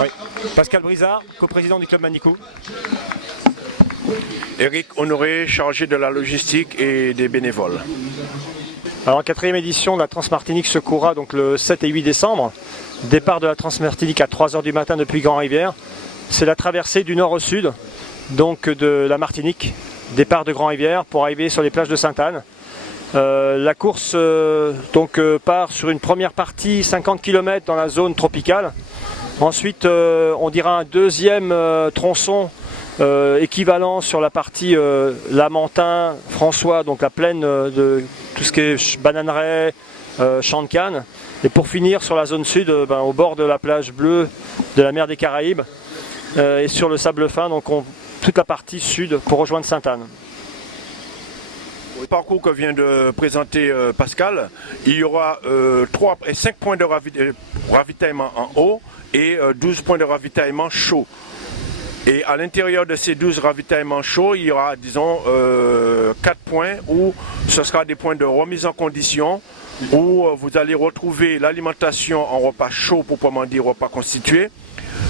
Oui. Pascal Brizard, coprésident du club Manicou. Eric Honoré, chargé de la logistique et des bénévoles. Alors, la 4e édition de la Transmartinique se courra donc le 7 et 8 décembre. Départ de la Transmartinique à 3 h du matin depuis Grand-Rivière. C'est la traversée du nord au sud, donc de la Martinique, départ de Grand-Rivière pour arriver sur les plages de Sainte-Anne. La course part sur une première partie 50 km dans la zone tropicale. Ensuite, on dira un deuxième tronçon équivalent sur la partie Lamentin, François, donc la plaine de tout ce qui est bananeraies, champs de canne. Et pour finir sur la zone sud, au bord de la plage bleue de la mer des Caraïbes et sur le sable fin, donc toute la partie sud pour rejoindre Sainte-Anne. Le parcours que vient de présenter Pascal, il y aura 5 points de ravitaillement en haut et 12 points de ravitaillement chaud. Et à l'intérieur de ces 12 ravitaillements chauds, il y aura, disons, 4 points où ce sera des points de remise en condition, où vous allez retrouver l'alimentation en repas chaud, proprement dit repas constitué,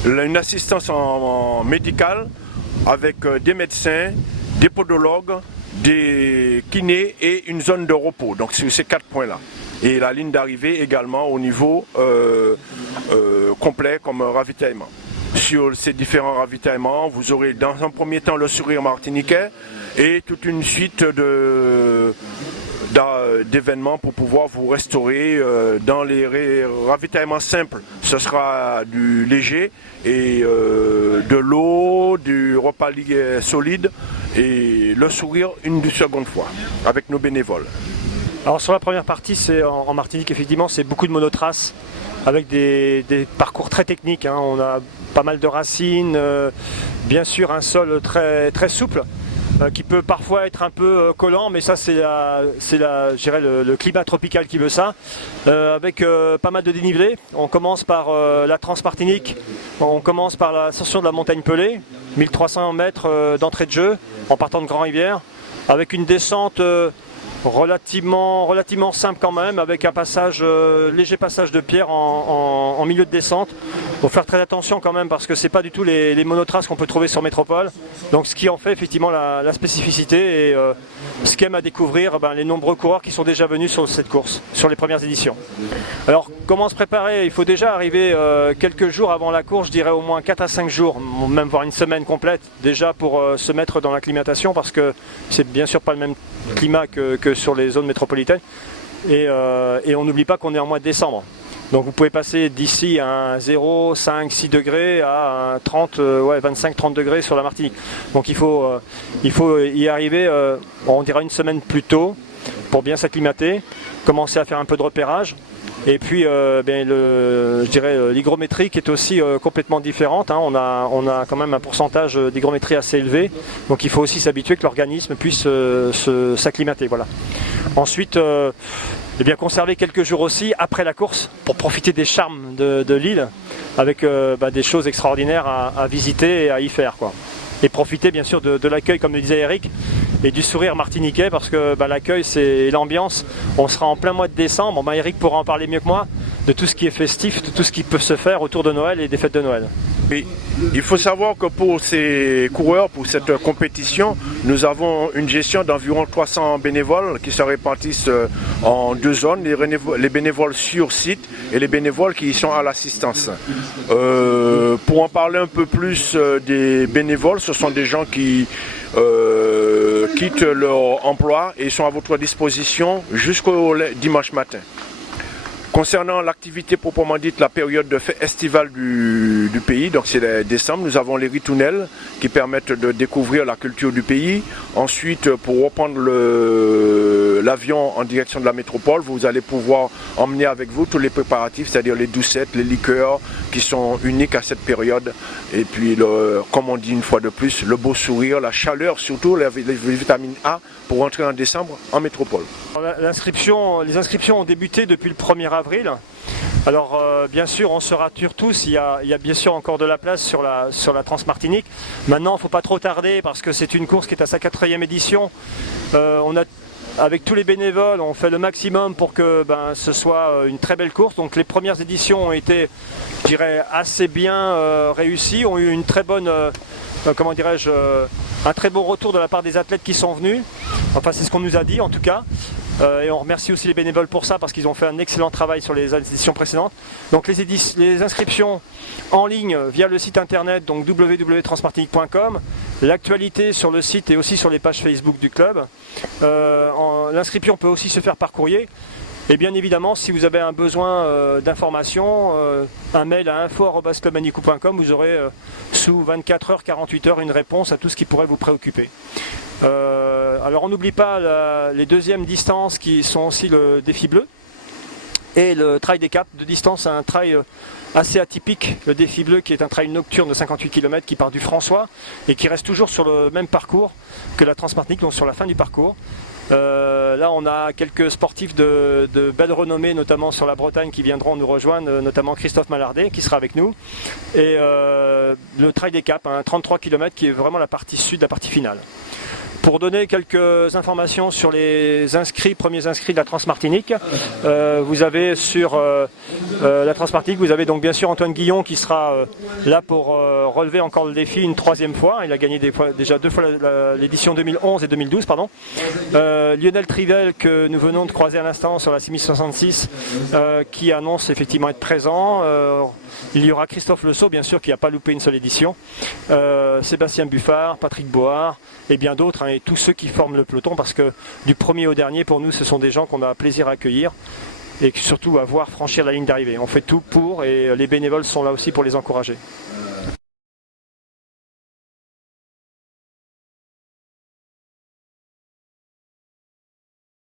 une assistance en médicale avec des médecins, des podologues, des kinés et une zone de repos. Donc sur ces 4 points-là. Et la ligne d'arrivée également au niveau complet comme ravitaillement. Sur ces différents ravitaillements, vous aurez dans un premier temps le sourire martiniquais et toute une suite d'événements pour pouvoir vous restaurer dans les ravitaillements simples. Ce sera du léger et de l'eau, du repas solide et le sourire une seconde fois avec nos bénévoles. Alors sur la première partie, c'est en Martinique, effectivement, c'est beaucoup de monotraces avec des parcours très techniques. On a pas mal de racines, bien sûr un sol très, très souple, qui peut parfois être un peu collant, mais ça c'est je dirais le climat tropical qui veut ça, avec pas mal de dénivelé. On commence par la Transmartinique, on commence par l'ascension de la montagne Pelée, 1300 mètres d'entrée de jeu, en partant de Grand-Rivière, avec une descente relativement simple quand même, avec un léger passage de pierre en milieu de descente. Il faut faire très attention quand même parce que c'est pas du tout les monotraces qu'on peut trouver sur Métropole. Donc ce qui en fait effectivement la spécificité et ce qu'aiment à découvrir les nombreux coureurs qui sont déjà venus sur cette course, sur les premières éditions. Alors comment se préparer? Il faut déjà arriver quelques jours avant la course, je dirais au moins 4 à 5 jours, même voire une semaine complète déjà pour se mettre dans l'acclimatation parce que c'est bien sûr pas le même climat que sur les zones métropolitaines et on n'oublie pas qu'on est en mois de décembre, donc vous pouvez passer d'ici à 0, 5, 6 degrés à 25-30 degrés sur la Martinique, donc il faut y arriver on dira une semaine plus tôt pour bien s'acclimater, commencer à faire un peu de repérage. Et puis je dirais l'hygrométrie qui est aussi complètement différente. On a quand même un pourcentage d'hygrométrie assez élevé. Donc il faut aussi s'habituer que l'organisme puisse s'acclimater. Voilà. Ensuite, conserver quelques jours aussi après la course pour profiter des charmes de l'île avec des choses extraordinaires à visiter et à y faire, quoi. Et profiter bien sûr de l'accueil, comme le disait Eric, et du sourire martiniquais parce que l'accueil c'est l'ambiance. On sera en plein mois de décembre, Eric pourra en parler mieux que moi, de tout ce qui est festif, de tout ce qui peut se faire autour de Noël et des fêtes de Noël. Et il faut savoir que pour ces coureurs, pour cette compétition, nous avons une gestion d'environ 300 bénévoles qui se répartissent en 2 zones, les bénévoles sur site et les bénévoles qui sont à l'assistance. Pour en parler un peu plus des bénévoles, ce sont des gens qui quittent leur emploi et sont à votre disposition jusqu'au dimanche matin. Concernant l'activité proprement dite, la période de fête estivale du pays, donc c'est décembre, nous avons les ritournelles qui permettent de découvrir la culture du pays. Ensuite, pour reprendre l'avion en direction de la métropole, vous allez pouvoir emmener avec vous tous les préparatifs, c'est-à-dire les doucettes, les liqueurs qui sont uniques à cette période. Et puis, comme on dit une fois de plus, le beau sourire, la chaleur, surtout les vitamines A pour rentrer en décembre en métropole. Les inscriptions ont débuté depuis le 1er avril. Alors bien sûr on se rassure tous, il y a bien sûr encore de la place sur la Transmartinique. Maintenant il ne faut pas trop tarder parce que c'est une course qui est à sa 4e édition. Avec tous les bénévoles, on fait le maximum pour que ce soit une très belle course. Donc les premières éditions ont été je dirais, assez bien réussis, ont eu une très bonne, comment dirais-je, un très beau retour de la part des athlètes qui sont venus. Enfin, c'est ce qu'on nous a dit en tout cas. Et on remercie aussi les bénévoles pour ça parce qu'ils ont fait un excellent travail sur les éditions précédentes. Donc les inscriptions en ligne via le site internet, donc www.transmartinique.com, l'actualité sur le site et aussi sur les pages Facebook du club. L'inscription peut aussi se faire par courrier. Et bien évidemment, si vous avez un besoin d'informations, un mail à info@clubmanicou.com, vous aurez sous 24 heures, 48 heures une réponse à tout ce qui pourrait vous préoccuper. Alors on n'oublie pas les deuxièmes distances qui sont aussi le défi bleu et le trail des Caps de distance, un trail assez atypique, le défi bleu qui est un trail nocturne de 58 km qui part du François et qui reste toujours sur le même parcours que la Transmartinique, donc sur la fin du parcours. Là on a quelques sportifs de belle renommée, notamment sur la Bretagne, qui viendront nous rejoindre, notamment Christophe Mallardet qui sera avec nous, et le trail des Caps, 33 km qui est vraiment la partie sud, la partie finale. Pour donner quelques informations sur les premiers inscrits de la Transmartinique, vous avez sur la Transmartinique, vous avez donc bien sûr Antoine Guillon qui sera là pour relever encore le défi une troisième fois. Il a gagné déjà 2 fois l'édition 2011 et 2012, pardon. Lionel Trivel que nous venons de croiser à l'instant sur la 6066 qui annonce effectivement être présent. Il y aura Christophe Le Sceau, bien sûr, qui n'a pas loupé une seule édition. Sébastien Buffard, Patrick Board et bien d'autres, et tous ceux qui forment le peloton, parce que du premier au dernier, pour nous, ce sont des gens qu'on a plaisir à accueillir et surtout à voir franchir la ligne d'arrivée. On fait tout pour, et les bénévoles sont là aussi pour les encourager.